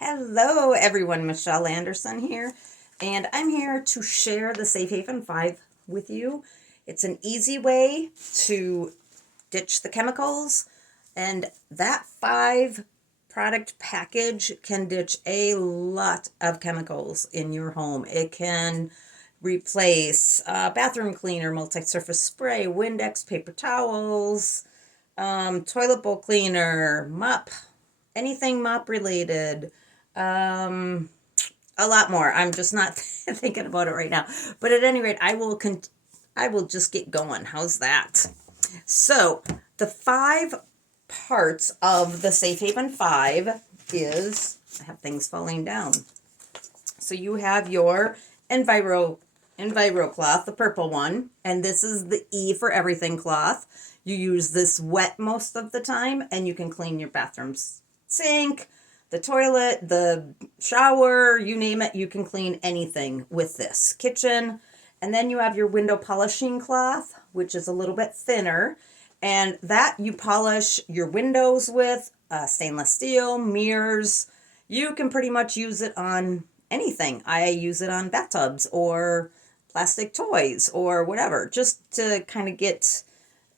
Hello, everyone. Michelle Anderson here, and I'm here to share the Safe Haven 5 with you. It's an easy way to ditch the chemicals, and that 5 product package can ditch a lot of chemicals in your home. It can replace bathroom cleaner, multi-surface spray, Windex, paper towels, toilet bowl cleaner, mop, anything mop related, um, a lot more. I'm just not thinking about it right now. But at any rate, I will just get going. How's that? So the 5 parts of the Safe Haven 5 is I have things falling down. So you have your Enviro cloth, the purple one, and this is the E for everything cloth. You use this wet most of the time, and you can clean your bathroom sink, the toilet, the shower, you name it, you can clean anything with this. Kitchen. And then you have your window polishing cloth, which is a little bit thinner, and that you polish your windows with, stainless steel, mirrors. You can pretty much use it on anything. I use it on bathtubs or plastic toys or whatever, just to kind of get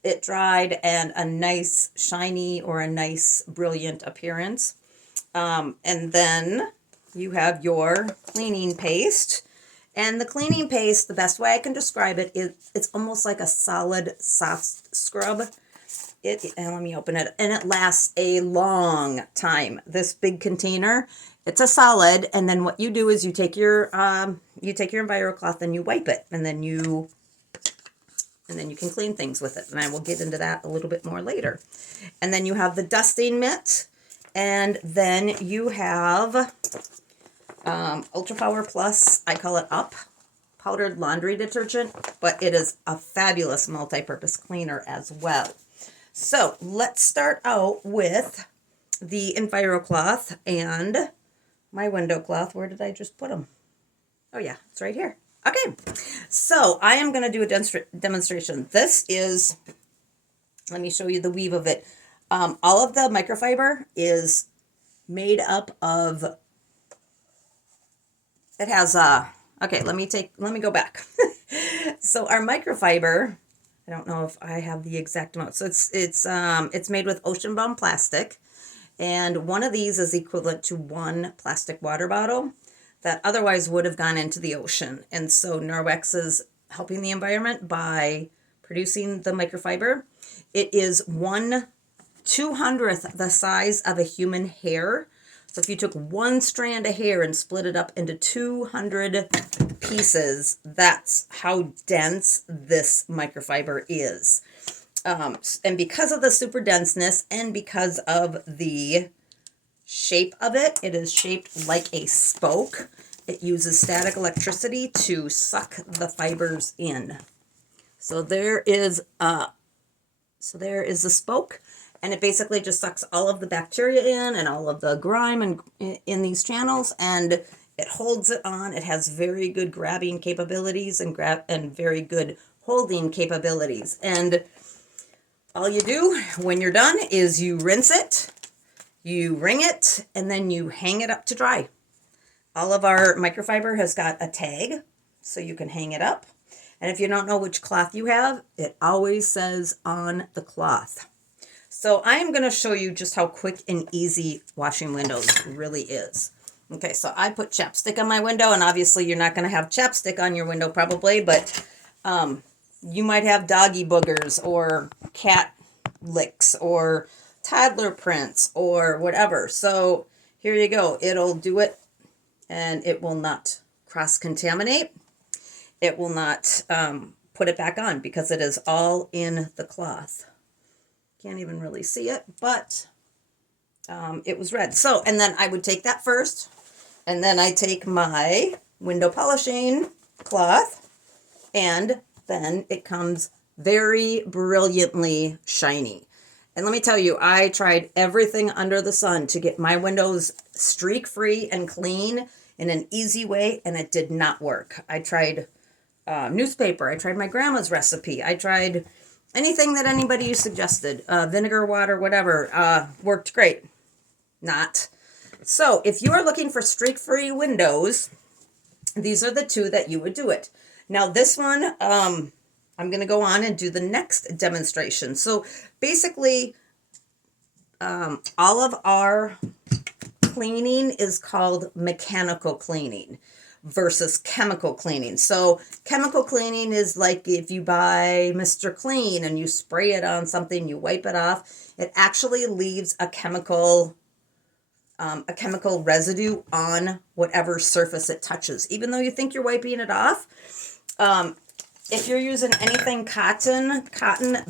it dried and a nice shiny or a nice brilliant appearance. And then you have your cleaning paste. And the cleaning paste, the best way I can describe it is it's almost like a solid soft scrub. And let me open it, and it lasts a long time. This big container, it's a solid, and then what you do is you take your EnviroCloth and you wipe it, and then you can clean things with it. And I will get into that a little bit more later. And then you have the dusting mitt, and then you have Ultra Power Plus. I call it UP powdered laundry detergent, but it is a fabulous multi-purpose cleaner as well. So let's start out with the EnviroCloth and my window cloth. Where did I just put them? Oh yeah, it's right here. Okay, so I am going to do a demonstration. This is, let me show you the weave of it. All of the microfiber is made up of, it has, okay, let me go back. So our microfiber, I don't know if I have the exact amount. So it's made with ocean-bound plastic, and one of these is equivalent to 1 plastic water bottle that otherwise would have gone into the ocean. And so Norwex is helping the environment by producing the microfiber. It is 1/200th the size of a human hair. So if you took 1 strand of hair and split it up into 200 pieces, that's how dense this microfiber is. And because of the super denseness and because of the shape of it, it is shaped like a spoke. It uses static electricity to suck the fibers in. So there is the spoke, and it basically just sucks all of the bacteria in and all of the grime and in these channels, and it holds it on. It has very good grabbing capabilities and very good holding capabilities. And all you do when you're done is you rinse it, you wring it, and then you hang it up to dry. All of our microfiber has got a tag, so you can hang it up. And if you don't know which cloth you have, it always says on the cloth. So I'm going to show you just how quick and easy washing windows really is. Okay, so I put chapstick on my window, and obviously you're not going to have chapstick on your window probably, but you might have doggy boogers or cat licks or toddler prints or whatever. So here you go. It'll do it, and it will not cross-contaminate. It will not put it back on because it is all in the cloth. Can't even really see it, but it was red. So, and then I would take that first, and then I take my window polishing cloth, and then it comes very brilliantly shiny. And let me tell you, I tried everything under the sun to get my windows streak-free and clean in an easy way, and it did not work. I tried newspaper. I tried my grandma's recipe. I tried anything that anybody suggested, vinegar, water, whatever, worked great. Not. So if you are looking for streak-free windows, these are the two that you would do it. Now this one, I'm going to go on and do the next demonstration. So basically, all of our cleaning is called mechanical cleaning versus chemical cleaning. So chemical cleaning is like if you buy Mr. Clean and you spray it on something, you wipe it off, it actually leaves a chemical residue on whatever surface it touches. Even though you think you're wiping it off, if you're using anything cotton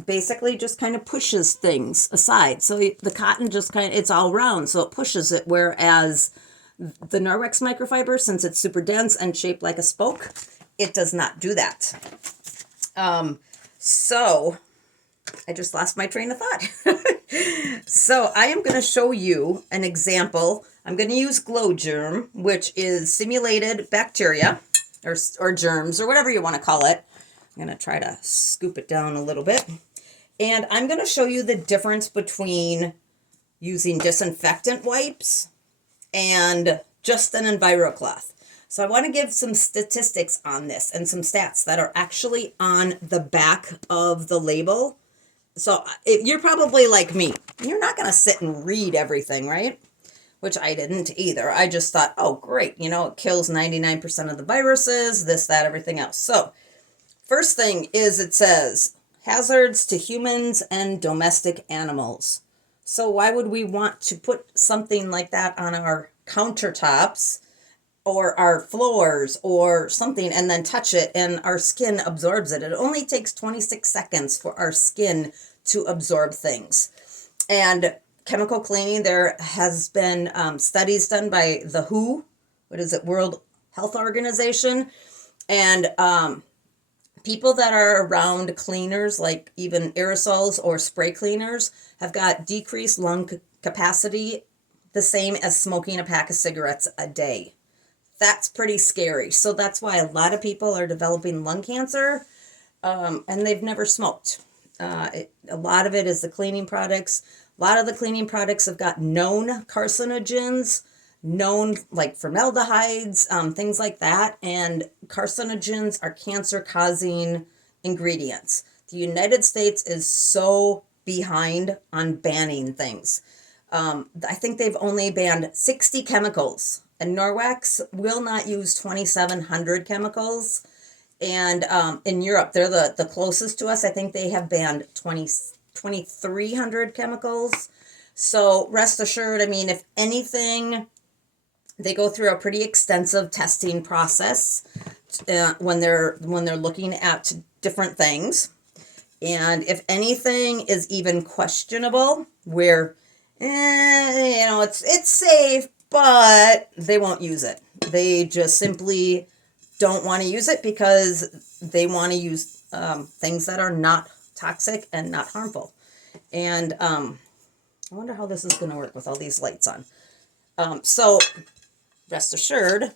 basically just kind of pushes things aside. So the cotton just it's all round, so it pushes it, whereas the Norwex microfiber, since it's super dense and shaped like a spoke, it does not do that. So I just lost my train of thought. So I am going to show you an example. I'm going to use Glow Germ, which is simulated bacteria or germs or whatever you want to call it. I'm going to try to scoop it down a little bit. And I'm going to show you the difference between using disinfectant wipes and just an EnviroCloth. So I want to give some statistics on this and some stats that are actually on the back of the label. So if you're probably like me, you're not going to sit and read everything, right? Which I didn't either. I just thought, oh, great. It kills 99% of the viruses, this, that, everything else. So first thing is it says hazards to humans and domestic animals. So why would we want to put something like that on our countertops or our floors or something and then touch it and our skin absorbs it? It only takes 26 seconds for our skin to absorb things. And chemical cleaning, there has been studies done by the WHO, World Health Organization, and people that are around cleaners, like even aerosols or spray cleaners, have got decreased lung capacity, the same as smoking a pack of cigarettes a day. That's pretty scary. So that's why a lot of people are developing lung cancer, and they've never smoked. A lot of it is the cleaning products. A lot of the cleaning products have got known carcinogens, known like formaldehydes, things like that. And carcinogens are cancer-causing ingredients. The United States is so behind on banning things. I think they've only banned 60 chemicals, and Norwex will not use 2,700 chemicals. And in Europe, they're the closest to us. I think they have banned 2,300 chemicals. So rest assured, if anything, they go through a pretty extensive testing process when they're looking at different things. And if anything is even questionable, where it's safe, but they won't use it. They just simply don't want to use it because they want to use things that are not toxic and not harmful. And I wonder how this is going to work with all these lights on. So rest assured,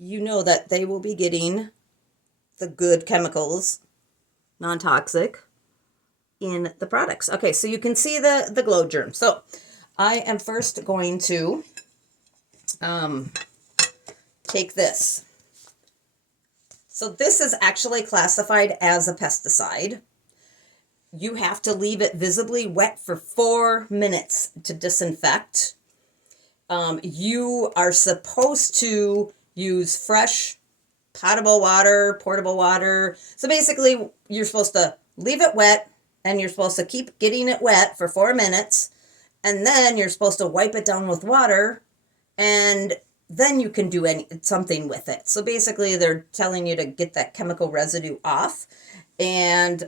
that they will be getting the good chemicals, non-toxic, in the products. Okay, so you can see the Glow Germ. So I am first going to take this. So this is actually classified as a pesticide. You have to leave it visibly wet for 4 minutes to disinfect. You are supposed to use fresh potable water, portable water. So basically, you're supposed to leave it wet, and you're supposed to keep getting it wet for 4 minutes, and then you're supposed to wipe it down with water, and then you can do something with it. So basically, they're telling you to get that chemical residue off, and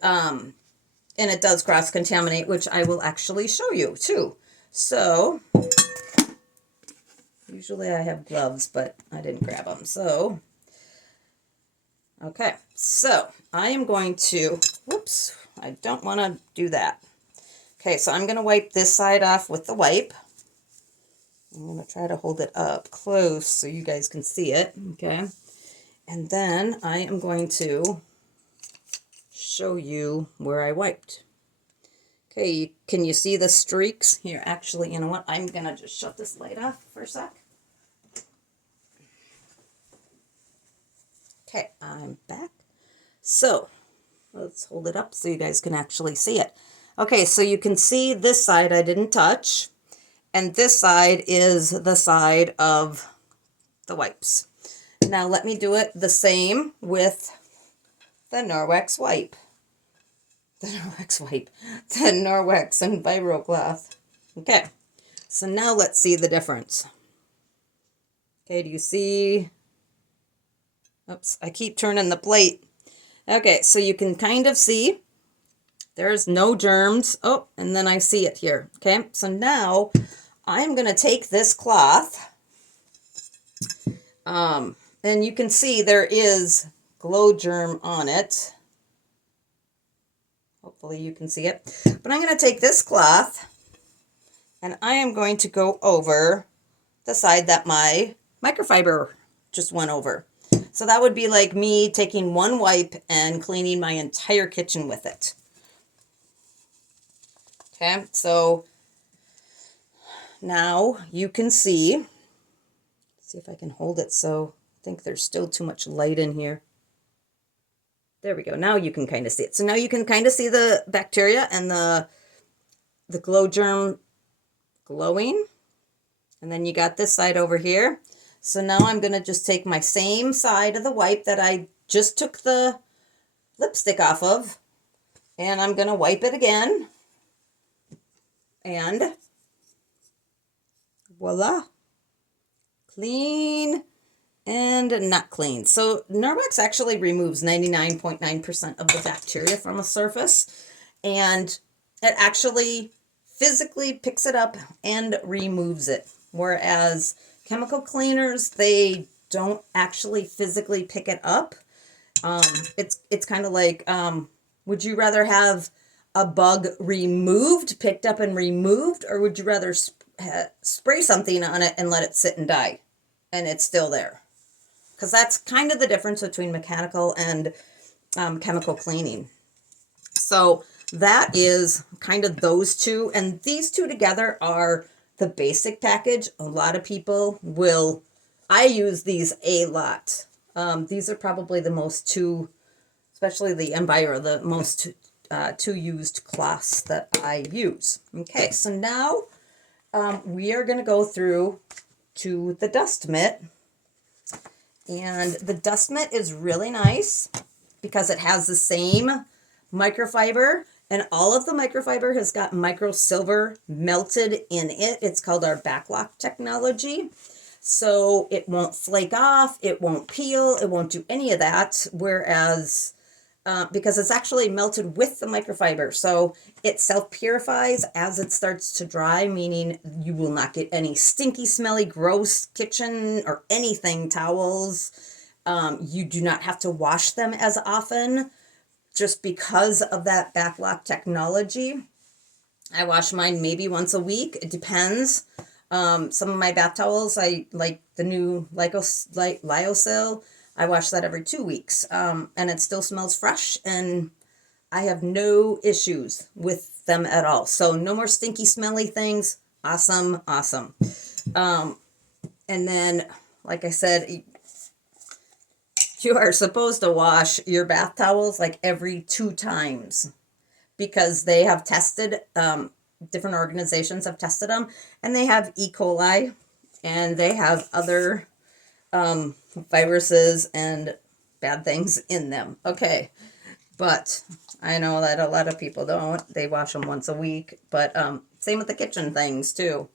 it does cross-contaminate, which I will actually show you too. So usually I have gloves, but I didn't grab them. So okay, so I am going to, whoops, I don't want to do that. Okay, so I'm going to wipe this side off with the wipe. I'm going to try to hold it up close so you guys can see it, okay? And then I am going to show you where I wiped. Okay, can you see the streaks? Here, actually, you know what? I'm going to just shut this light off for a sec. Okay, I'm back. So, let's hold it up so you guys can actually see it. Okay, so you can see this side I didn't touch, and this side is the side of the wipes. Now let me do it the same with the Norwex wipe. The Norwex and Vibro cloth. Okay, so now let's see the difference. Okay, do you see? Oops, I keep turning the plate. Okay, so you can kind of see there's no germs. Oh, and then I see it here. Okay, so now I'm going to take this cloth. And you can see there is glow germ on it. Hopefully you can see it. But I'm going to take this cloth and I am going to go over the side that my microfiber just went over. So that would be like me taking one wipe and cleaning my entire kitchen with it. Okay, so now you can see. Let's see if I can hold it so I think there's still too much light in here. There we go. Now you can kind of see it. So now you can kind of see the bacteria and the glow germ glowing. And then you got this side over here. So now I'm going to just take my same side of the wipe that I just took the lipstick off of. And I'm going to wipe it again. And voila. Clean and not clean. So Norwex actually removes 99.9% of the bacteria from a surface. And it actually physically picks it up and removes it. Whereas chemical cleaners, they don't actually physically pick it up. It's kind of like, would you rather have a bug removed, picked up and removed, or would you rather spray something on it and let it sit and die and it's still there? Because that's kind of the difference between mechanical and chemical cleaning. So that is kind of those two, and these two together are the basic package. A lot of people will, I use these a lot. These are probably the most two, especially the Enviro, the most two used cloths that I use. Okay, so now we are going to go through to the dust mitt. And the dust mitt is really nice because it has the same microfiber, and all of the microfiber has got micro silver melted in it. It's called our backlock technology. So it won't flake off, it won't peel, it won't do any of that. Whereas, because it's actually melted with the microfiber. So it self-purifies as it starts to dry, meaning you will not get any stinky, smelly, gross kitchen or anything towels. You do not have to wash them as often just because of that backlock technology. I wash mine maybe once a week. It depends. Some of my bath towels, I like the new Lyocell. I wash that every 2 weeks, and it still smells fresh, and I have no issues with them at all. So no more stinky, smelly things. Awesome, awesome. And then, like I said, you are supposed to wash your bath towels like every 2 times because they have tested, different organizations have tested them, and they have E. coli, and they have other viruses and bad things in them. Okay, but I know that a lot of people don't. They wash them once a week, but same with the kitchen things too.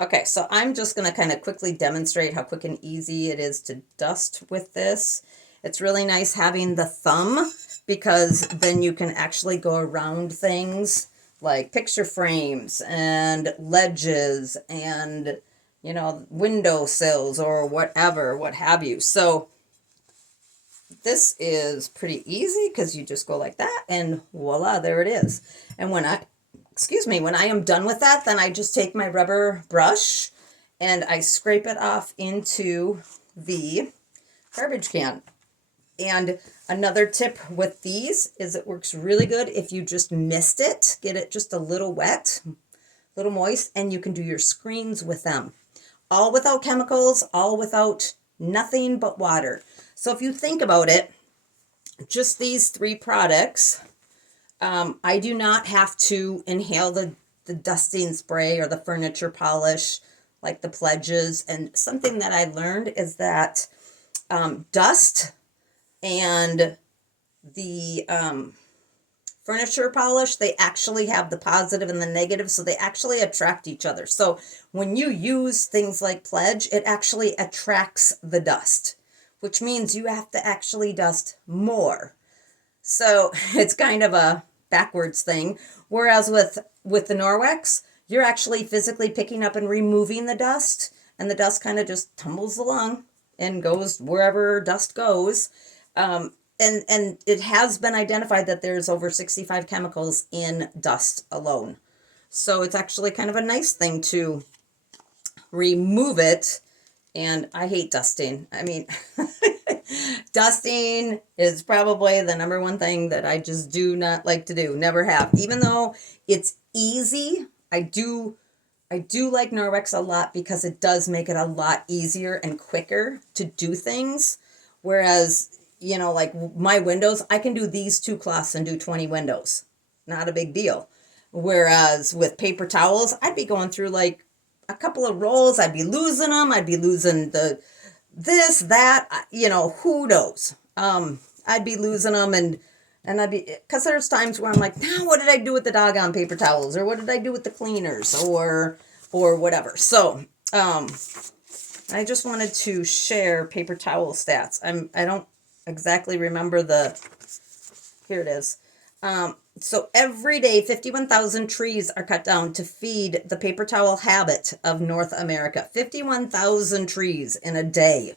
Okay, so I'm just going to kind of quickly demonstrate how quick and easy it is to dust with this. It's really nice having the thumb because then you can actually go around things like picture frames and ledges and, you know, window sills or whatever, what have you. So this is pretty easy because you just go like that and voila, there it is. And when I am done with that, then I just take my rubber brush and I scrape it off into the garbage can. And another tip with these is it works really good if you just mist it, get it just a little wet, a little moist, and you can do your screens with them. All without chemicals, all without nothing but water. So if you think about it, just these 3 products, I do not have to inhale the dusting spray or the furniture polish like the Pledges. And something that I learned is that dust and the furniture polish, they actually have the positive and the negative, so they actually attract each other. So when you use things like Pledge, it actually attracts the dust, which means you have to actually dust more. So it's kind of a backwards thing. Whereas with the Norwex, you're actually physically picking up and removing the dust, and the dust kind of just tumbles along and goes wherever dust goes. And it has been identified that there's over 65 chemicals in dust alone. So it's actually kind of a nice thing to remove it. And I hate dusting. I mean, dusting is probably the number one thing that I just do not like to do. Never have. Even though it's easy, I do like Norwex a lot because it does make it a lot easier and quicker to do things. Whereas, like my windows, I can do these 2 cloths and do 20 windows. Not a big deal. Whereas with paper towels, I'd be going through like a couple of rolls. I'd be losing them. I'd be losing this, that, who knows? I'd be losing them and I'd be, because there's times where I'm like, now what did I do with the doggone paper towels? Or what did I do with the cleaners? Or whatever. So, I just wanted to share paper towel stats. I don't exactly remember here it is. So every day, 51,000 trees are cut down to feed the paper towel habit of North America. 51,000 trees in a day.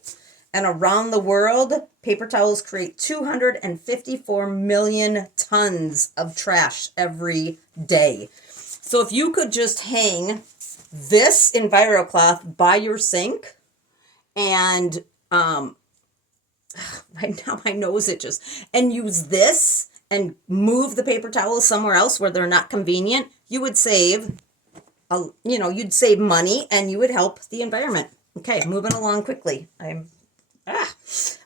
And around the world, paper towels create 254 million tons of trash every day. So if you could just hang this EnviroCloth by your sink and right now my nose itches, and use this and move the paper towels somewhere else where they're not convenient, you would save, you'd save money and you would help the environment. Okay, moving along quickly.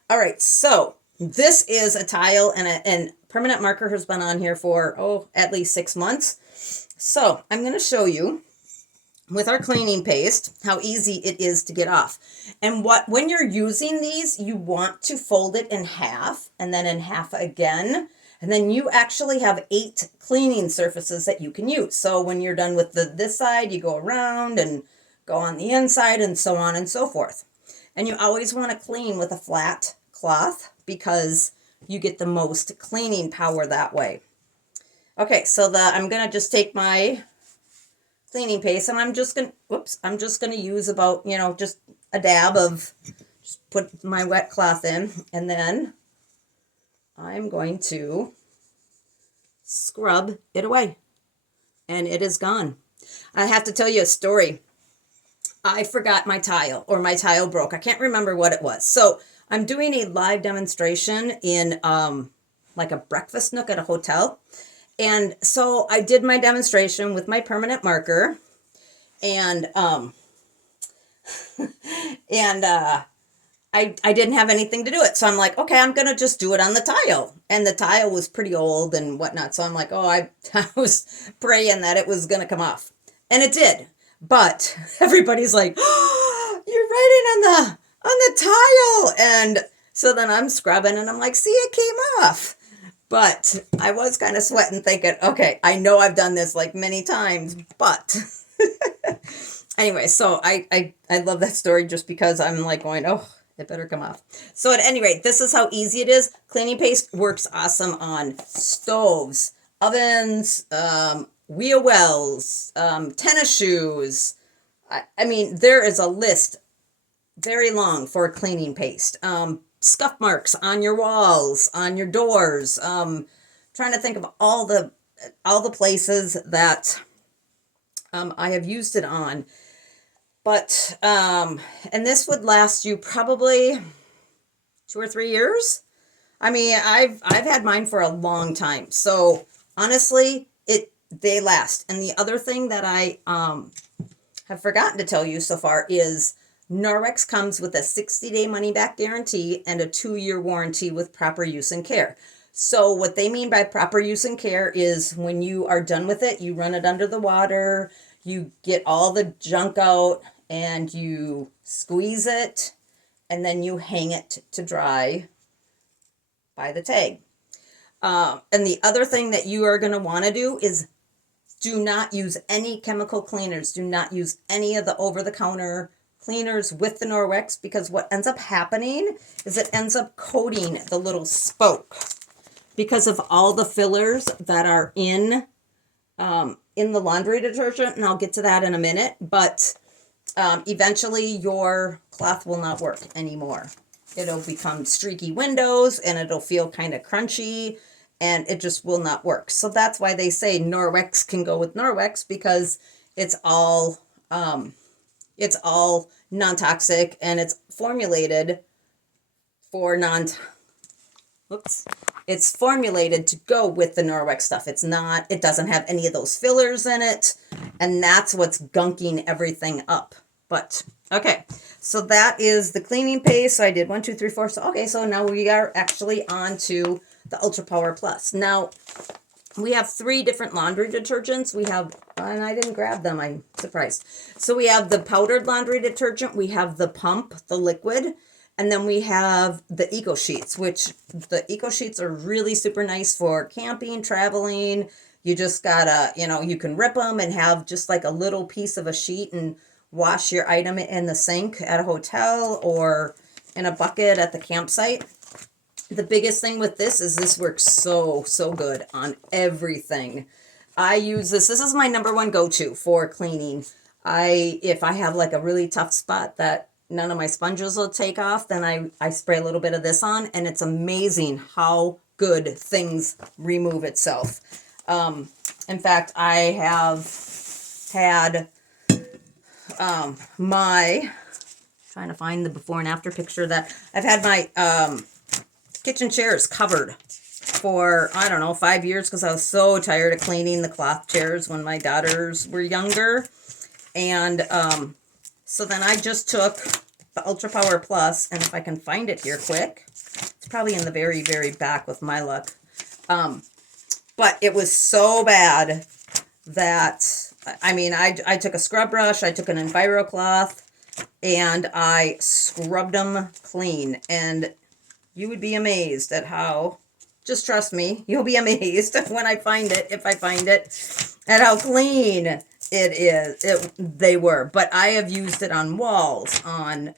All right, so this is a tile and permanent marker has been on here for, at least 6 months. So I'm going to show you with our cleaning paste how easy it is to get off. And when you're using these, you want to fold it in half and then in half again. And then you actually have 8 cleaning surfaces that you can use. So when you're done with this side, you go around and go on the inside and so on and so forth. And you always want to clean with a flat cloth because you get the most cleaning power that way. Okay, so I'm going to just take my cleaning paste and I'm just going to use about, just a dab of, just put my wet cloth in, and then I'm going to scrub it away, and it is gone. I have to tell you a story. I forgot my tile, or my tile broke. I can't remember what it was. So I'm doing a live demonstration in like a breakfast nook at a hotel. And so I did my demonstration with my permanent marker, and I didn't have anything to do it. So I'm like, okay, I'm going to just do it on the tile. And the tile was pretty old and whatnot. So I'm like, I was praying that it was going to come off. And it did. But everybody's like, oh, you're writing on the tile. And so then I'm scrubbing and I'm like, see, it came off. But I was kind of sweating thinking, okay, I know I've done this like many times, but anyway, so I love that story just because I'm like going, oh, it better come off. So at any rate, this is how easy it is. Cleaning paste works awesome on stoves, ovens, wheel wells, tennis shoes. I mean, there is a list very long for cleaning paste. Scuff marks on your walls, on your doors. Trying to think of all the places that I have used it on. But, and this would last you probably 2 or 3 years. I mean, I've had mine for a long time. So honestly, they last. And the other thing that I have forgotten to tell you so far is Norwex comes with a 60-day money back guarantee and a 2-year warranty with proper use and care. So what they mean by proper use and care is when you are done with it, you run it under the water, you get all the junk out, and you squeeze it, and then you hang it to dry by the tag. And the other thing that you are going to want to do is do not use any chemical cleaners. Do not use any of the over-the-counter cleaners with the Norwex, because what ends up happening is it ends up coating the little spoke because of all the fillers that are in the laundry detergent, and I'll get to that in a minute. But eventually your cloth will not work anymore. It'll become streaky windows and it'll feel kind of crunchy, and it just will not work. So that's why they say Norwex can go with Norwex, because it's all non-toxic, and it's formulated for it's formulated to go with the Norwex stuff. It doesn't have any of those fillers in it, and that's what's gunking everything up. But okay, so that is the cleaning paste. So I did 1, 2, 3, 4. So okay, so now we are actually on to the Ultra Power Plus. Now we have 3 different laundry detergents. We have, and I didn't grab them, I'm surprised. So we have the powdered laundry detergent, we have the pump, the liquid, and then we have the Eco Sheets, which the Eco Sheets are really super nice for camping, traveling. You just gotta, you can rip them and have just like a little piece of a sheet and wash your item in the sink at a hotel or in a bucket at the campsite. The biggest thing with this is this works so good on everything. I use this. This is my number one go-to for cleaning. If I have like a really tough spot that none of my sponges will take off, then I spray a little bit of this on, and it's amazing how good things remove itself. In fact, I have had trying to find the before and after picture, that I've had my kitchen chairs covered for, I don't know, 5 years, because I was so tired of cleaning the cloth chairs when my daughters were younger. And so then I just took the Ultra Power Plus, and if I can find it here quick, it's probably in the very, very back with my luck. But it was so bad that, I mean, I took a scrub brush, I took an EnviroCloth, and I scrubbed them clean. And you would be amazed at how, just trust me, you'll be amazed when I find it, if I find it, at how clean it is. They were. But I have used it on walls, on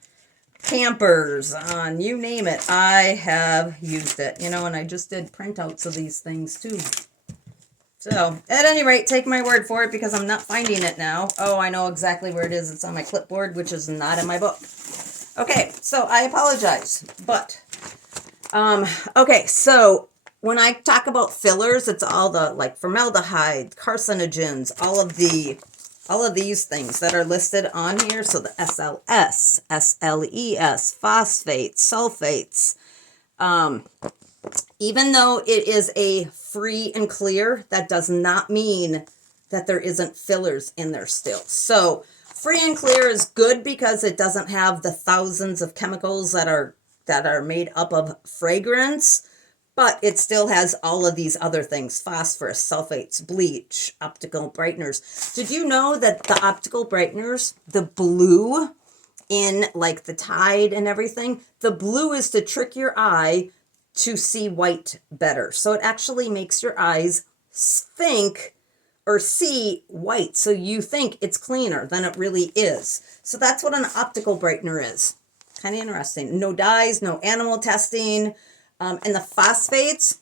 campers, on you name it. I have used it, and I just did printouts of these things too. So, at any rate, take my word for it, because I'm not finding it now. Oh, I know exactly where it is. It's on my clipboard, which is not in my book. Okay, so I apologize, but, okay, so when I talk about fillers, it's all the, like, formaldehyde, carcinogens, all of these things that are listed on here. So the SLS, SLES, phosphates, sulfates. Even though it is a free and clear, that does not mean that there isn't fillers in there still. So free and clear is good because it doesn't have the thousands of chemicals that are made up of fragrance, but it still has all of these other things: phosphorus, sulfates, bleach, optical brighteners. Did you know that the optical brighteners, the blue in like the Tide and everything, the blue is to trick your eye to see white better. So it actually makes your eyes think or see white. So you think it's cleaner than it really is. So that's what an optical brightener is. Kind of interesting. No dyes, no animal testing. And the phosphates,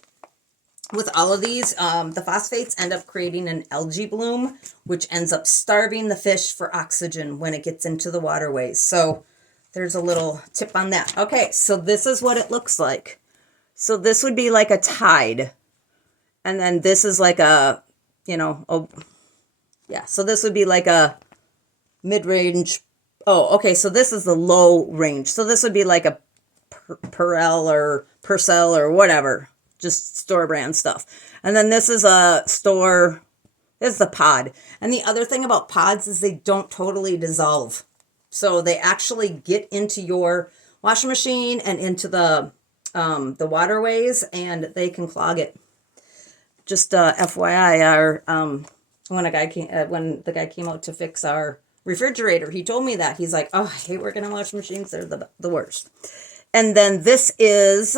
with all of these, the phosphates end up creating an algae bloom, which ends up starving the fish for oxygen when it gets into the waterways. So there's a little tip on that. Okay, so this is what it looks like. So this would be like a Tide. And then this is like a, so this would be like a mid-range. Oh, okay, so this is the low range. So this would be like a Perel or Purcell or whatever, just store brand stuff. And then this is a store, this is the pod. And the other thing about pods is they don't totally dissolve. So they actually get into your washing machine and into the waterways, and they can clog it. Just FYI, when the guy came out to fix our refrigerator, he told me that. He's like, oh, I hate working on washing machines. They're the worst. And then this is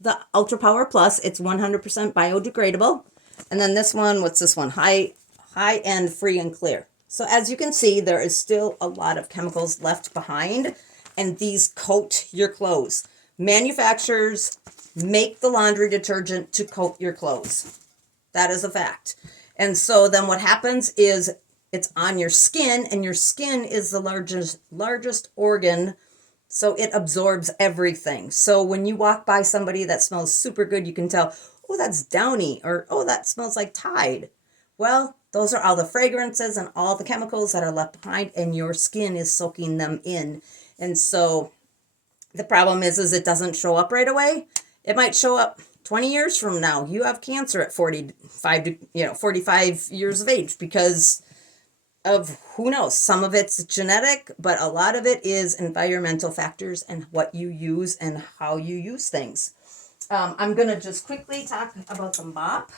the Ultra Power Plus. It's 100% biodegradable. And then this one, what's this one? High End Free and Clear. So as you can see, there is still a lot of chemicals left behind, and these coat your clothes. Manufacturers make the laundry detergent to coat your clothes. That is a fact. And so then what happens is it's on your skin, and your skin is the largest organ, so it absorbs everything. So when you walk by somebody that smells super good, you can tell, oh, that's Downy, or oh, that smells like Tide. Well, those are all the fragrances and all the chemicals that are left behind, and your skin is soaking them in. And so the problem is it doesn't show up right away. It might show up 20 years from now. You have cancer at 45 years of age because of, who knows, some of it's genetic, but a lot of it is environmental factors and what you use and how you use things. I'm going to just quickly talk about the mop.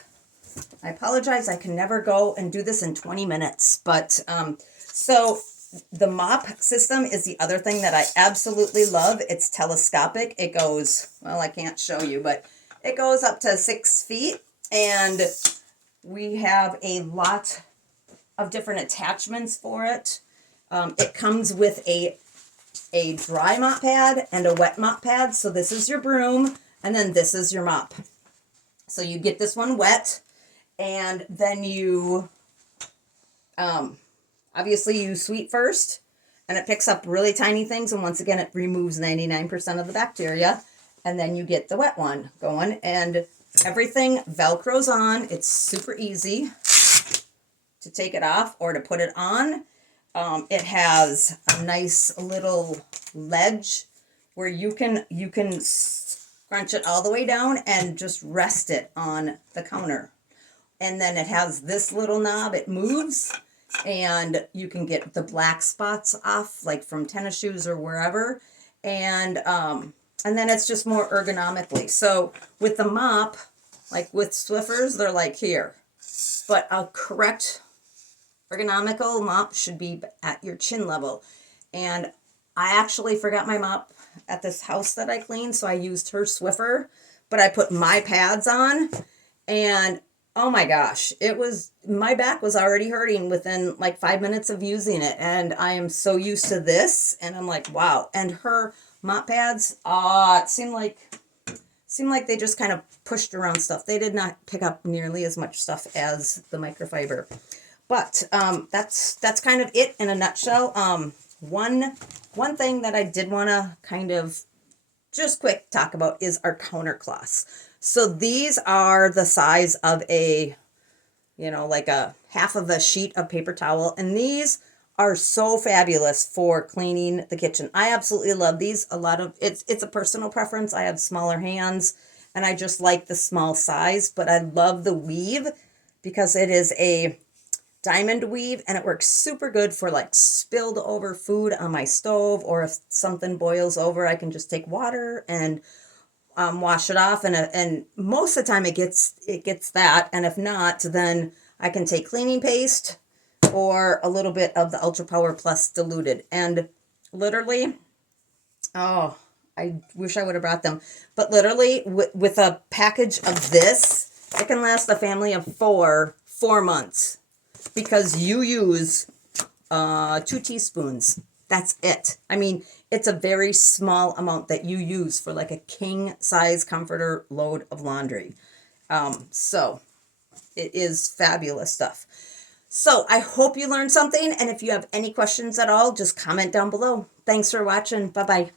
I apologize, I can never go and do this in 20 minutes, but so the mop system is the other thing that I absolutely love. It's telescopic. It goes, well, I can't show you, but it goes up to 6 feet, and we have a lot of different attachments for it. It comes with a dry mop pad and a wet mop pad. So this is your broom, and then this is your mop. So you get this one wet, and then you obviously you sweep first, and it picks up really tiny things, and once again it removes 99% of the bacteria. And then you get the wet one going, and everything Velcros on. It's super easy to take it off or to put it on. It has a nice little ledge where you can scrunch it all the way down and just rest it on the counter. And then it has this little knob. It moves, and you can get the black spots off, like from tennis shoes or wherever. And then it's just more ergonomically. So with the mop, like with Swiffers, they're like here. But a correct ergonomical mop should be at your chin level. And I actually forgot my mop at this house that I cleaned, so I used her Swiffer. But I put my pads on, and oh my gosh, my back was already hurting within like 5 minutes of using it. And I am so used to this, and I'm like, wow. And her mop pads, it seemed like they just kind of pushed around stuff. They did not pick up nearly as much stuff as the microfiber. But that's kind of it in a nutshell. One thing that I did want to kind of just quick talk about is our counter cloths. So these are the size of like a half of a sheet of paper towel, and these are so fabulous for cleaning the kitchen. I absolutely love these. It's a personal preference. I have smaller hands, and I just like the small size, but I love the weave because it is a diamond weave, and it works super good for like spilled over food on my stove, or if something boils over, I can just take water and wash it off, and most of the time it gets that, and if not, then I can take cleaning paste or a little bit of the Ultra Power Plus diluted, and literally, oh, I wish I would have brought them, but literally with a package of this, it can last a family of four months, because you use 2 teaspoons. That's it. I mean, it's a very small amount that you use for like a king size comforter load of laundry. So it is fabulous stuff. So I hope you learned something. And if you have any questions at all, just comment down below. Thanks for watching. Bye-bye.